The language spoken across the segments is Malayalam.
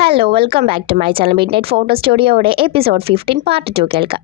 Hello welcome back to my channel midnight photo സ്റ്റുഡിയോയുടെ എപ്പിസോഡ് 15 പാർട്ട് 2 കേൾക്കാം.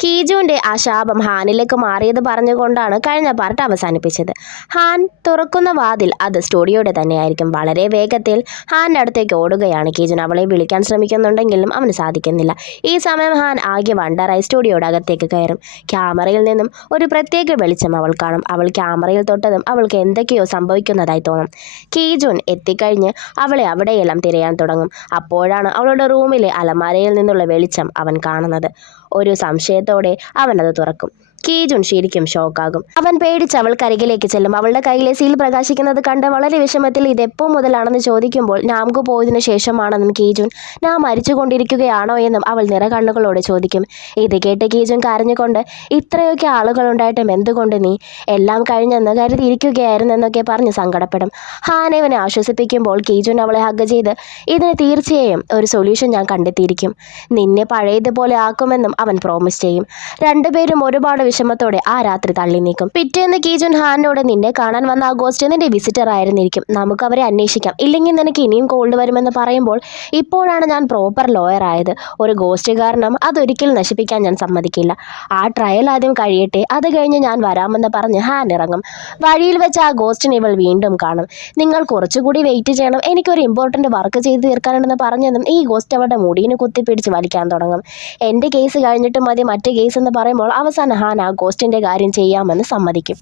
കീജുവിൻ്റെ ആ ശാപം ഹാനിലേക്ക് മാറിയത് പറഞ്ഞുകൊണ്ടാണ് കഴിഞ്ഞ പാർട്ട് അവസാനിപ്പിച്ചത്. ഹാൻ തുറക്കുന്ന വാതിൽ അത് സ്റ്റുഡിയോയുടെ തന്നെയായിരിക്കും. വളരെ വേഗത്തിൽ ഹാൻ്റെ അടുത്തേക്ക് ഓടുകയാണ് കീജുൻ. അവളെ വിളിക്കാൻ ശ്രമിക്കുന്നുണ്ടെങ്കിലും അവന് സാധിക്കുന്നില്ല. ഈ സമയം ഹാൻ ആകെ വണ്ടറായി സ്റ്റുഡിയോയുടെ അകത്തേക്ക് കയറും. ക്യാമറയിൽ നിന്നും ഒരു പ്രത്യേക വെളിച്ചം അവൾ കാണും. അവൾ ക്യാമറയിൽ തൊട്ടതും അവൾക്ക് എന്തൊക്കെയോ സംഭവിക്കുന്നതായി തോന്നും. കീജുൻ എത്തിക്കഴിഞ്ഞ് അവളെ അവിടെയെല്ലാം തിരയാൻ തുടങ്ങും. അപ്പോഴാണ് അവളുടെ റൂമിലെ അലമാരയിൽ നിന്നുള്ള വെളിച്ചം അവൻ കാണുന്നത്. ഒരു സംശയത്തോടെ അവനത് തുറക്കും. കീജുൻ ശരിക്കും ഷോക്കാകും. അവൻ പേടിച്ച് അവൾക്കരികിലേക്ക് ചെല്ലും. അവളുടെ കയ്യിലെ സീൽ പ്രകാശിക്കുന്നത് കണ്ട് വളരെ വിഷമത്തിൽ ഇതെപ്പോൾ മുതലാണെന്ന് ചോദിക്കുമ്പോൾ നാംകു പോയതിനു ശേഷമാണെന്നും കീജുൻ ഞാൻ മരിച്ചുകൊണ്ടിരിക്കുകയാണോ എന്നും അവൾ നിറകണ്ണുകളോട് ചോദിക്കും. ഇത് കേട്ട് കീജുൻ കരഞ്ഞുകൊണ്ട് ഇത്രയൊക്കെ ആളുകളുണ്ടായിട്ടും എന്തുകൊണ്ട് നീ എല്ലാം കഴിഞ്ഞെന്ന് കരുതിയിരിക്കുകയായിരുന്നെന്നൊക്കെ പറഞ്ഞ് സങ്കടപ്പെടും. ഹാനവനെ ആശ്വസിപ്പിക്കുമ്പോൾ കീജുൻ അവളെ ഹഗ് ചെയ്ത് ഇതിന് തീർച്ചയായും ഒരു സൊല്യൂഷൻ ഞാൻ കണ്ടെത്തിയിരിക്കും, നിന്നെ പഴയതുപോലെ ആക്കുമെന്നും അവൻ പ്രോമിസ് ചെയ്യും. രണ്ടുപേരും ഒരുപാട് വിഷമത്തോടെ ആ രാത്രി തള്ളി നീക്കും. പിറ്റേന്ന് കീജുൻ ഹാനോട് നിന്നെ കാണാൻ വന്ന ആ ഗോസ്റ്റ് നിന്റെ വിസിറ്റർ ആയിരുന്നിരിക്കും, നമുക്ക് അവരെ അന്വേഷിക്കാം, ഇല്ലെങ്കിൽ നിനക്ക് ഇനിയും കോൾഡ് വരുമെന്ന് പറയുമ്പോൾ ഇപ്പോഴാണ് ഞാൻ പ്രോപ്പർ ലോയർ ആയത്. ഒരു ഗോസ്റ്റ് കാരണം അതൊരിക്കലും നശിപ്പിക്കാൻ ഞാൻ സമ്മതിക്കില്ല. ആ ട്രയൽ ആദ്യം കഴിയട്ടെ, അത് കഴിഞ്ഞ് ഞാൻ വരാമെന്ന് പറഞ്ഞ് ഹാൻ ഇറങ്ങും. വഴിയിൽ വെച്ച് ആ ഗോസ്റ്റിനെ ഇവൾ വീണ്ടും കാണും. നിങ്ങൾ കുറച്ചുകൂടി വെയിറ്റ് ചെയ്യണം, എനിക്കൊരു ഇമ്പോർട്ടൻ്റ് വർക്ക് ചെയ്ത് തീർക്കാനുണ്ടെന്ന് പറഞ്ഞതും ഈ ഗോസ്റ്റ് അവളുടെ മുടിയിന് കുത്തിപ്പിടിച്ച് വലിക്കാൻ തുടങ്ങും. എൻ്റെ കേസ് കഴിഞ്ഞിട്ട് മതി മറ്റേ കേസ് എന്ന് പറയുമ്പോൾ അവസാനം ഹാൻ ആ ഗോസ്റ്റിൻ്റെ കാര്യം ചെയ്യാമെന്ന് സമ്മതിക്കും.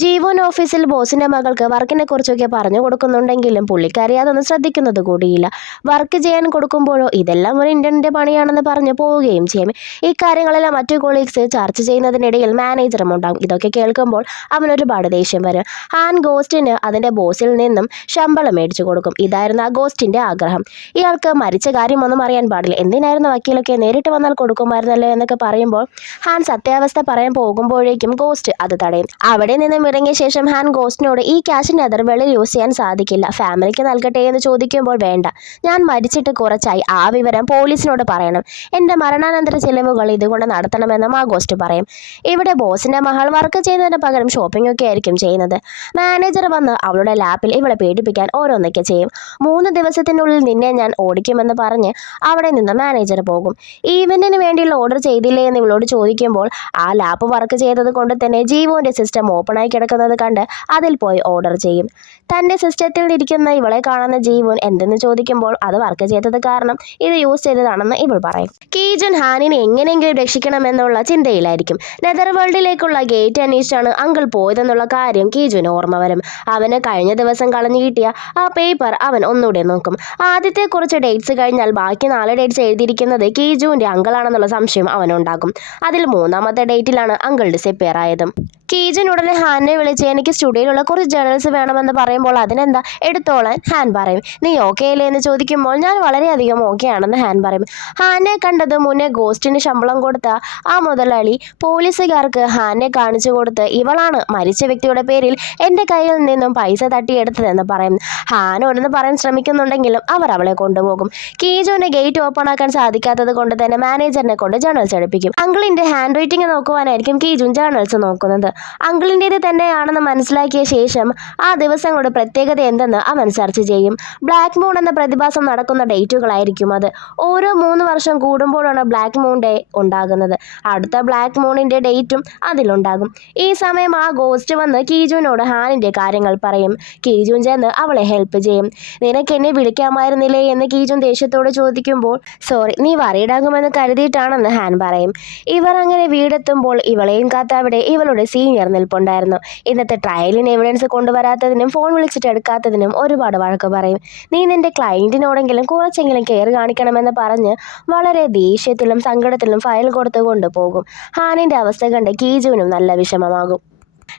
ജീവൻ ഓഫീസിൽ ബോസിൻ്റെ മകൾക്ക് വർക്കിനെ കുറിച്ചൊക്കെ പറഞ്ഞു കൊടുക്കുന്നുണ്ടെങ്കിലും പുള്ളിക്കാരി അതൊന്നും ശ്രദ്ധിക്കുന്നത് കൂടിയില്ല. വർക്ക് ചെയ്യാൻ കൊടുക്കുമ്പോഴോ ഇതെല്ലാം ഒരു ഇന്ത്യൻ്റെ പണിയാണെന്ന് പറഞ്ഞു പോവുകയും ചെയ്യും. ഈ കാര്യങ്ങളെല്ലാം മറ്റു കൊളീഗ്സ് ചർച്ച ചെയ്യുന്നതിനിടയിൽ മാനേജറും ഉണ്ടാകും. ഇതൊക്കെ കേൾക്കുമ്പോൾ അവൻ ഒരുപാട് ദേഷ്യം വരും. ഹാൻ ഗോസ്റ്റിന് അതിൻ്റെ ബോസിൽ നിന്നും ശമ്പളം മേടിച്ചു കൊടുക്കും. ഇതായിരുന്നു ആ ഗോസ്റ്റിൻ്റെ ആഗ്രഹം. ഇയാൾക്ക് മരിച്ച കാര്യമൊന്നും അറിയാൻ പാടില്ല, എന്തിനായിരുന്നു വക്കീലൊക്കെ നേരിട്ട് വന്നാൽ കൊടുക്കുമായിരുന്നല്ലോ എന്നൊക്കെ പറയുമ്പോൾ ഹാൻ സത്യാവസ്ഥ പറയാൻ പോകുമ്പോഴേക്കും ഗോസ്റ്റ് അത് തടയും. അവിടെ നിന്നും ഇറങ്ങിയ ശേഷം ഹാൻ ഗോസ്റ്റിനോട് ഈ ക്യാഷിന് വെളിയിൽ യൂസ് ചെയ്യാൻ സാധിക്കില്ല, ഫാമിലിക്ക് നൽകട്ടെ എന്ന് ചോദിക്കുമ്പോൾ വേണ്ട, ഞാൻ മരിച്ചിട്ട് കുറച്ചായി, ആ വിവരം പോലീസിനോട് പറയണം, എൻ്റെ മരണാനന്തര ചെലവുകൾ ഇതുകൊണ്ട് നടത്തണമെന്നും ആ ഗോസ്റ്റ് പറയും. ഇവിടെ ബോസിൻ്റെ മകൾ വർക്ക് ചെയ്യുന്നതിന് പകരം ഷോപ്പിംഗ് ഒക്കെ ആയിരിക്കും ചെയ്യുന്നത്. മാനേജർ വന്ന് അവളുടെ ലാപ്പിൽ ഇവളെ പേടിപ്പിക്കാൻ ഓരോന്നൊക്കെ ചെയ്യും. 3 ദിവസത്തിനുള്ളിൽ നിന്നെ ഞാൻ ഓടിക്കുമെന്ന് പറഞ്ഞ് അവിടെ നിന്ന് മാനേജർ പോകും. ഈവൻറ്റിന് വേണ്ടിയുള്ള ഓർഡർ ചെയ്തില്ലേ എന്ന് ഇവളോട് ചോദിക്കുമ്പോൾ ആ ലാപ്പ് വർക്ക് ചെയ്തത് കൊണ്ട് തന്നെ ജീവോൻ്റെ സിസ്റ്റം ഓപ്പണായി കിടക്കുന്നത് കണ്ട് അതിൽ പോയി ഓർഡർ ചെയ്യും. തൻ്റെ സിസ്റ്റത്തിൽ ഇരിക്കുന്ന ഇവളെ കാണുന്ന ജീവൻ എന്തെന്ന് ചോദിക്കുമ്പോൾ അത് വർക്ക് ചെയ്തത് കാരണം ഇത് യൂസ് ചെയ്തതാണെന്ന് ഇവൾ പറയും. കീജുൻ ഹാനിനെ എങ്ങനെയെങ്കിലും രക്ഷിക്കണമെന്നുള്ള ചിന്തയിലായിരിക്കും. നെതർ വേൾഡിലേക്കുള്ള ഗേറ്റ് അന്വേഷിച്ചാണ് അങ്കിൾ പോയതെന്നുള്ള കാര്യം കീജുന് ഓർമ്മ വരും. അവന് കഴിഞ്ഞ ദിവസം കളഞ്ഞു കിട്ടിയ ആ പേപ്പർ അവൻ ഒന്നുകൂടെ നോക്കും. ആദ്യത്തെ കുറച്ച് ഡേറ്റ്സ് കഴിഞ്ഞാൽ ബാക്കി 4 ഡേറ്റ്സ് എഴുതിയിരിക്കുന്നത് കീജുവിൻ്റെ അങ്കിളാണെന്നുള്ള സംശയം അവനുണ്ടാകും. അതിൽ 3ാമത്തെ ഡേറ്റിലാണ് അങ്കിൾ ഡിസപ്പിയർ ആയതും. കീജുൻ ഉടനെ ഹാനെ വിളിച്ച് എനിക്ക് സ്റ്റുഡിയോയിലുള്ള കുറച്ച് ജേർണൽസ് വേണമെന്ന് പറയുമ്പോൾ അതിനെന്താ എടുത്തോളാൻ ഹാൻ പറയും. നീ ഓക്കെ അല്ലേ എന്ന് ചോദിക്കുമ്പോൾ ഞാൻ വളരെയധികം ഓക്കെ ആണെന്ന് ഹാൻ പറയും. ഹാനെ കണ്ടത് മുന്നേ ഗോസ്റ്റിന് ശമ്പളം കൊടുത്ത ആ മുതലാളി പോലീസുകാർക്ക് ഹാനെ കാണിച്ചു കൊടുത്ത് ഇവളാണ് മരിച്ച വ്യക്തിയുടെ പേരിൽ എൻ്റെ കയ്യിൽ നിന്നും പൈസ തട്ടിയെടുത്തതെന്ന് പറയും. ഹാനോടെന്ന് പറയാൻ ശ്രമിക്കുന്നുണ്ടെങ്കിലും അവർ അവളെ കൊണ്ടുപോകും. കീജുവിൻ്റെ ഗേറ്റ് ഓപ്പൺ ആക്കാൻ സാധിക്കാത്തത് കൊണ്ട് തന്നെ മാനേജറിനെ കൊണ്ട് ജേർണൽസ് എടുപ്പിക്കും. അങ്കിളിൻ്റെ ഹാൻഡ് റൈറ്റിംഗ് നോക്കുവാനായിരിക്കും കീജുൻ ജേർണൽസ് നോക്കുന്നത്. അങ്കിളിൻ്റേത് തന്നെയാണെന്ന് മനസ്സിലാക്കിയ ശേഷം ആ ദിവസങ്ങളുടെ പ്രത്യേകത എന്തെന്ന് അവൻ സെർച്ച് ചെയ്യും. ബ്ലാക്ക് മൂൺ എന്ന പ്രതിഭാസം നടക്കുന്ന ഡേറ്റുകളായിരിക്കും അത്. ഓരോ 3 വർഷം കൂടുമ്പോഴാണ് ബ്ലാക്ക് മൂൺ ഡേ ഉണ്ടാകുന്നത്. അടുത്ത ബ്ലാക്ക് മൂണിൻ്റെ ഡേറ്റും അതിലുണ്ടാകും. ഈ സമയം ആ ഗോസ്റ്റ് വന്ന് കീജുവിനോട് ഹാനിൻ്റെ കാര്യങ്ങൾ പറയും. കീജുൻ ചെന്ന് അവളെ ഹെൽപ്പ് ചെയ്യും. നിനക്ക് എന്നെ വിളിക്കാമായിരുന്നില്ലേ എന്ന് കീജുൻ ദേഷ്യത്തോട് ചോദിക്കുമ്പോൾ സോറി, നീ വറീഡാകുമെന്ന് കരുതിയിട്ടാണെന്ന് ഹാൻ പറയും. ഇവർ അങ്ങനെ വീടെത്തുമ്പോൾ ഇവളെയും കാത്ത് അവിടെ ഇവളുടെ സീനിയർ നിൽപ്പുണ്ടായിരുന്നു. ഇന്നത്തെ ട്രയലിന് എവിഡൻസ് കൊണ്ടുവരാത്തതിനും ഫോൺ വിളിച്ചിട്ട് എടുക്കാത്തതിനും ഒരുപാട് വഴക്ക് പറയും. നീ നിന്റെ ക്ലയൻറ്റിനോടെങ്കിലും കുറച്ചെങ്കിലും കെയർ കാണിക്കണമെന്ന് പറഞ്ഞ് വളരെ ദേഷ്യത്തിലും സങ്കടത്തിലും ഫയൽ കൊടുത്തു കൊണ്ടുപോകും. ഹാനിൻ്റെ അവസ്ഥ കണ്ട് കീജുവിനും നല്ല വിഷമമാകും.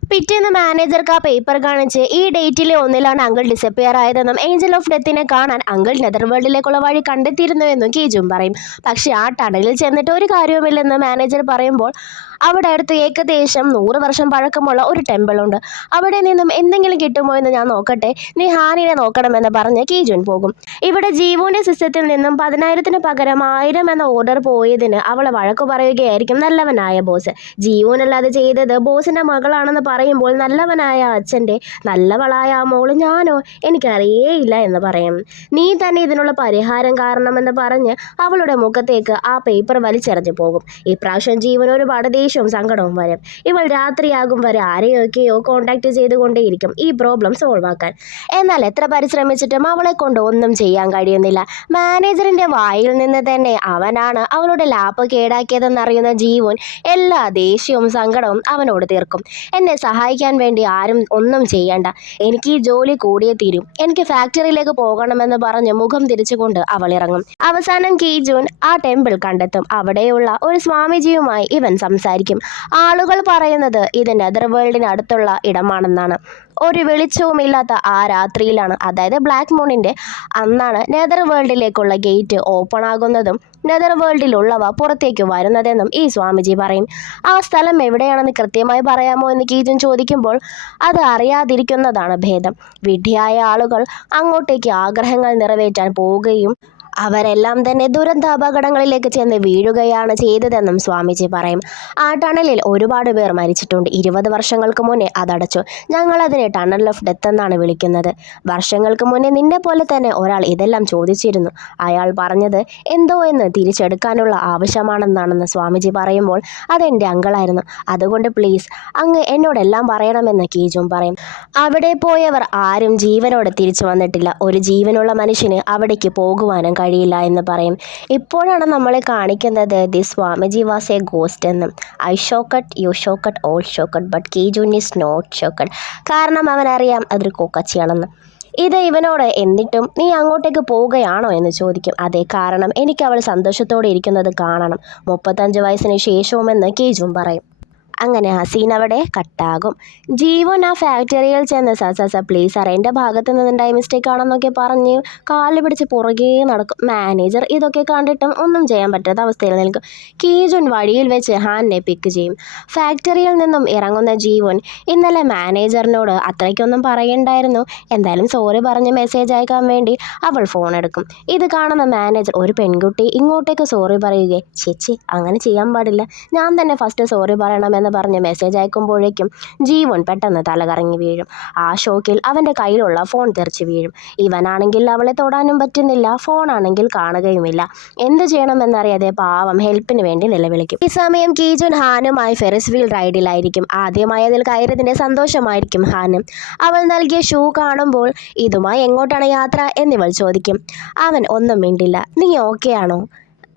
പിറ്റേന്ന് മാനേജർക്ക് ആ പേപ്പർ കാണിച്ച് ഈ ഡേറ്റിലെ ഒന്നിലാണ് അങ്കിൾ ഡിസപ്പിയർ ആയതെന്നും ഏഞ്ചൽ ഓഫ് ഡെത്തിനെ കാണാൻ അങ്കിൾ നെതർ വേൾഡിലേക്കുള്ള വഴി കണ്ടെത്തിയിരുന്നുവെന്നും കീജുൻ പറയും. പക്ഷേ ആ ടണലിൽ ചെന്നിട്ട് ഒരു കാര്യവുമില്ലെന്ന് മാനേജർ പറയുമ്പോൾ അവിടെ അടുത്ത് ഏകദേശം 100 വർഷം പഴക്കമുള്ള ഒരു ടെമ്പിളുണ്ട്. അവിടെ നിന്നും എന്തെങ്കിലും കിട്ടുമോ എന്ന് ഞാൻ നോക്കട്ടെ, നീ ഹാനിനെ നോക്കണമെന്ന് പറഞ്ഞ് കീജുൻ പോകും. ഇവിടെ ജീവോൻ്റെ സിസ്റ്റത്തിൽ നിന്നും 10,000-ന് പകരം 1000 എന്ന ഓർഡർ പോയതിന് അവളെ വഴക്കു പറയുകയായിരിക്കും നല്ലവനായ ബോസ്. ജീവോനല്ലാതെ ചെയ്തത് ബോസിൻ്റെ മകളാണെന്ന് എന്ന് പറയുമ്പോൾ നല്ലവനായ അച്ഛൻ്റെ നല്ലവളായ ആ മോള് ഞാനോ എനിക്കറിയേയില്ല എന്ന് പറയും. നീ തന്നെ ഇതിനുള്ള പരിഹാരം കാരണമെന്ന് പറഞ്ഞ് അവളുടെ മുഖത്തേക്ക് ആ പേപ്പർ വലിച്ചെറിഞ്ഞു പോകും. ഇപ്രാവശ്യം ജീവൻ ഒരുപാട് ദേഷ്യവും സങ്കടവും വരും. ഇവൾ രാത്രിയാകും വരെ ആരെയൊക്കെയോ കോണ്ടാക്ട് ചെയ്തുകൊണ്ടേയിരിക്കും ഈ പ്രോബ്ലം സോൾവ് ആക്കാൻ. എന്നാൽ എത്ര പരിശ്രമിച്ചിട്ടും അവളെ കൊണ്ട് ഒന്നും ചെയ്യാൻ കഴിയുന്നില്ല. മാനേജറിൻ്റെ വായിൽ നിന്ന് തന്നെ അവനാണ് അവളുടെ ലാപ്പ് കേടാക്കിയതെന്നറിയുന്ന ജീവൻ എല്ലാ ദേഷ്യവും സങ്കടവും അവനോട് തീർക്കും. എന്നെ സഹായിക്കാൻ വേണ്ടി ആരും ഒന്നും ചെയ്യണ്ട, എനിക്ക് ഈ ജോലി കൂടിയേ തീരും, എനിക്ക് ഫാക്ടറിയിലേക്ക് പോകണമെന്ന് പറഞ്ഞ് മുഖം തിരിച്ചുകൊണ്ട് അവൾ ഇറങ്ങും. അവസാനം കീജൂൻ ആ ടെമ്പിൾ കണ്ടെത്തും. അവിടെയുള്ള ഒരു സ്വാമിജിയുമായി ഇവൻ സംസാരിക്കും. ആളുകൾ പറയുന്നത് ഇത് നെതർ വേൾഡിന് അടുത്തുള്ള ഇടമാണെന്നാണ്. ഒരു വെളിച്ചവുമില്ലാത്ത ആ രാത്രിയിലാണ്, അതായത് ബ്ലാക്ക് മൂണിൻ്റെ അന്നാണ് നെതർ വേൾഡിലേക്കുള്ള ഗേറ്റ് ഓപ്പൺ ആകുന്നതും നെതർ വേൾഡിലുള്ളവ പുറത്തേക്ക് വരുന്നതെന്നും ഈ സ്വാമിജി പറയും. ആ സ്ഥലം എവിടെയാണെന്ന് കൃത്യമായി പറയാമോ എന്ന് കീജുൻ ചോദിക്കുമ്പോൾ അത് അറിയാതിരിക്കുന്നതാണ് ഭേദം. വിഡ്ഢിയായ ആളുകൾ അങ്ങോട്ടേക്ക് ആഗ്രഹങ്ങൾ നിറവേറ്റാൻ പോവുകയും അവരെല്ലാം തന്നെ ദുരന്താപകടങ്ങളിലേക്ക് ചെന്ന് വീഴുകയാണ് ചെയ്തതെന്നും സ്വാമിജി പറയും. ആ ടണലിൽ ഒരുപാട് പേർ മരിച്ചിട്ടുണ്ട്. 20 വർഷങ്ങൾക്ക് മുന്നേ അതടച്ചു. ഞങ്ങളതിനെ ടണൽ ഓഫ് ഡെത്ത് എന്നാണ് വിളിക്കുന്നത്. വർഷങ്ങൾക്ക് മുന്നേ നിന്നെ പോലെ തന്നെ ഒരാൾ ഇതെല്ലാം ചോദിച്ചിരുന്നു. അയാൾ പറഞ്ഞത് എന്തോ എന്ന് തിരിച്ചെടുക്കാനുള്ള ആവശ്യമാണെന്നാണെന്ന് സ്വാമിജി പറയുമ്പോൾ അതെൻ്റെ അങ്കിളായിരുന്നു. അതുകൊണ്ട് പ്ലീസ് അങ്ങ് എന്നോടെല്ലാം പറയണമെന്ന് കീജും പറയും. അവിടെ പോയവർ ആരും ജീവനോടെ തിരിച്ചു വന്നിട്ടില്ല. ഒരു ജീവനുള്ള മനുഷ്യന് അവിടേക്ക് പോകുവാനും കഴിയില്ല എന്ന് പറയും. ഇപ്പോഴാണ് നമ്മളെ കാണിക്കുന്നത് the Swamiji was a ghost എന്ന്. I shocked, you shocked, all shocked, but കീജൂൻ ഈസ് നോട്ട് ഷോക്കട്ട്. കാരണം അവനറിയാം അതൊരു കോക്കച്ചിയാണെന്ന്. ഇത് ഇവനോട് എന്നിട്ടും നീ അങ്ങോട്ടേക്ക് പോവുകയാണോ എന്ന് ചോദിക്കും. അതേ, കാരണം എനിക്ക് അവൾ സന്തോഷത്തോടെ ഇരിക്കുന്നത് കാണണം, 35 വയസ്സിന് ശേഷവുമെന്ന് കീജൂൻ പറയും. അങ്ങനെ ആ സീൻ അവിടെ കട്ടാകും. ജീവൻ ആ ഫാക്ടറിയിൽ ചെന്ന് സർ പ്ലീസ് സാർ എൻ്റെ ഭാഗത്ത് നിന്നുണ്ടായ മിസ്റ്റേക്ക് ആണെന്നൊക്കെ പറഞ്ഞ് കാല് പിടിച്ച് പുറകെ നടക്കും. മാനേജർ ഇതൊക്കെ കണ്ടിട്ടും ഒന്നും ചെയ്യാൻ പറ്റാത്ത അവസ്ഥയിൽ നിൽക്കും. കീജുൻ വഴിയിൽ വെച്ച് ഹാനെ പിക്ക് ചെയ്യും. ഫാക്ടറിയിൽ നിന്നും ഇറങ്ങുന്ന ജീവൻ ഇന്നലെ മാനേജറിനോട് അത്രയ്ക്കൊന്നും പറയണ്ടായിരുന്നു. എന്തായാലും സോറി പറഞ്ഞ് മെസ്സേജ് അയക്കാൻ വേണ്ടി അവൾ ഫോൺ എടുക്കും. ഇത് കാണുന്ന മാനേജർ ഒരു പെൺകുട്ടി ഇങ്ങോട്ടേക്ക് സോറി പറയുകയെ ചേച്ചി അങ്ങനെ ചെയ്യാൻ പാടില്ല, ഞാൻ തന്നെ ഫസ്റ്റ് സോറി പറയണമെന്ന് പറഞ്ഞ് മെസ്സേജ് അയക്കുമ്പോഴേക്കും ജീവൻ പെട്ടെന്ന് തലകറങ്ങി വീഴും. ആ ഷോക്കിൽ അവൻ്റെ കയ്യിലുള്ള ഫോൺ തെറിച്ച് വീഴും. ഇവനാണെങ്കിൽ അവളെ തൊടാനും പറ്റുന്നില്ല, ഫോണാണെങ്കിൽ കാണുകയുമില്ല. എന്ത് ചെയ്യണമെന്നറിയാതെ പാവം ഹെൽപ്പിന് വേണ്ടി നിലവിളിക്കും. ഈ സമയം കീജുൻ ഹാനുമായി ഫെറിസ് വീൽ റൈഡിലായിരിക്കും. ആദ്യമായി അതിൽ കയറിയതിൻ്റെ സന്തോഷമായിരിക്കും ഹാനും. അവൾ നൽകിയ ഷൂ കാണുമ്പോൾ ഇതുമായി എങ്ങോട്ടാണ് യാത്ര എന്നിവൾ ചോദിക്കും. അവൻ ഒന്നും മിണ്ടില്ല. നീ ഓക്കെ ആണോ?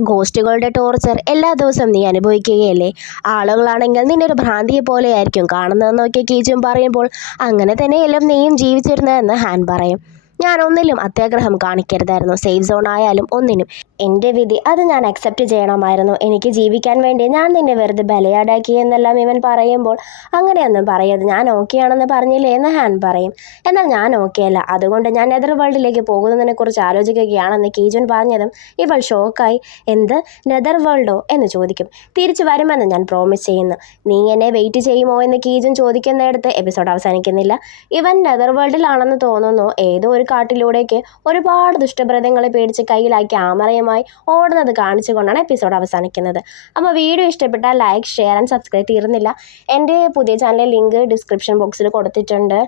ഗോസ്റ്റുകളുടെ ടോർച്ചർ എല്ലാ ദിവസവും നീ അനുഭവിക്കുകയല്ലേ? ആളുകളാണെങ്കിൽ നിന്നെ ഒരു ഭ്രാന്തിയെ പോലെയായിരിക്കും കാണുന്നതെന്നൊക്കെ കീജുൻ പറയുമ്പോൾ അങ്ങനെ തന്നെയെല്ലാം നീയും ജീവിച്ചിരുന്നതെന്ന് ഹാൻ പറയും. ഞാൻ ഒന്നിലും അത്യാഗ്രഹം കാണിക്കരുതായിരുന്നു, സേഫ് സോൺ ആയാലും ഒന്നിനും. എൻ്റെ വിധി അത് ഞാൻ അക്സെപ്റ്റ് ചെയ്യണമായിരുന്നു. എനിക്ക് ജീവിക്കാൻ വേണ്ടി ഞാൻ നിന്നെ വെറുതെ ബലിയാടാക്കി എന്നെല്ലാം ഇവൻ പറയുമ്പോൾ അങ്ങനെയൊന്നും പറയരുത്, ഞാൻ ഓക്കെ ആണെന്ന് പറഞ്ഞില്ലേ എന്ന് ഹാൻ പറയും. എന്നാൽ ഞാൻ ഓക്കെ അല്ല, അതുകൊണ്ട് ഞാൻ നെതർ വേൾഡിലേക്ക് പോകുന്നതിനെക്കുറിച്ച് ആലോചിക്കുകയാണെന്ന് കീജുൻ പറഞ്ഞതും ഇവൾ ഷോക്കായി. എന്ത്, നെതർ വേൾഡോ എന്ന് ചോദിക്കും. തിരിച്ചു വരുമെന്ന് ഞാൻ പ്രോമിസ് ചെയ്യുന്നു, നീ എന്നെ വെയിറ്റ് ചെയ്യുമോ എന്ന് കീജുൻ ചോദിക്കുന്നിടത്ത് എപ്പിസോഡ് അവസാനിക്കുന്നില്ല. ഇവൻ നെതർ വേൾഡിലാണെന്ന് തോന്നുന്നു. ഏതോ ഒരു കാട്ടിലൂടെയൊക്കെ ഒരുപാട് ദുഷ്ടഭ്രതങ്ങളെ പേടിച്ച് കയ്യിലാക്കി ക്യാമറയുമായി ഓടുന്നത് കാണിച്ചുകൊണ്ടാണ് എപ്പിസോഡ് അവസാനിക്കുന്നത്. അപ്പോൾ വീഡിയോ ഇഷ്ടപ്പെട്ടാൽ ലൈക്ക്, ഷെയർ ആൻഡ് സബ്സ്ക്രൈബ് തീർന്നില്ല. എൻ്റെ പുതിയ ചാനലിലെ ലിങ്ക് ഡിസ്ക്രിപ്ഷൻ ബോക്സിൽ കൊടുത്തിട്ടുണ്ട്.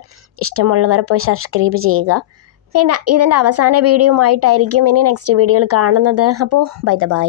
ഇഷ്ടമുള്ളവർ പോയി സബ്സ്ക്രൈബ് ചെയ്യുക. പിന്നെ ഇതിൻ്റെ അവസാന വീഡിയോ ആയിട്ടായിരിക്കും ഇനി നെക്സ്റ്റ് വീഡിയോയിൽ കാണുന്നത്. അപ്പോൾ ബൈ.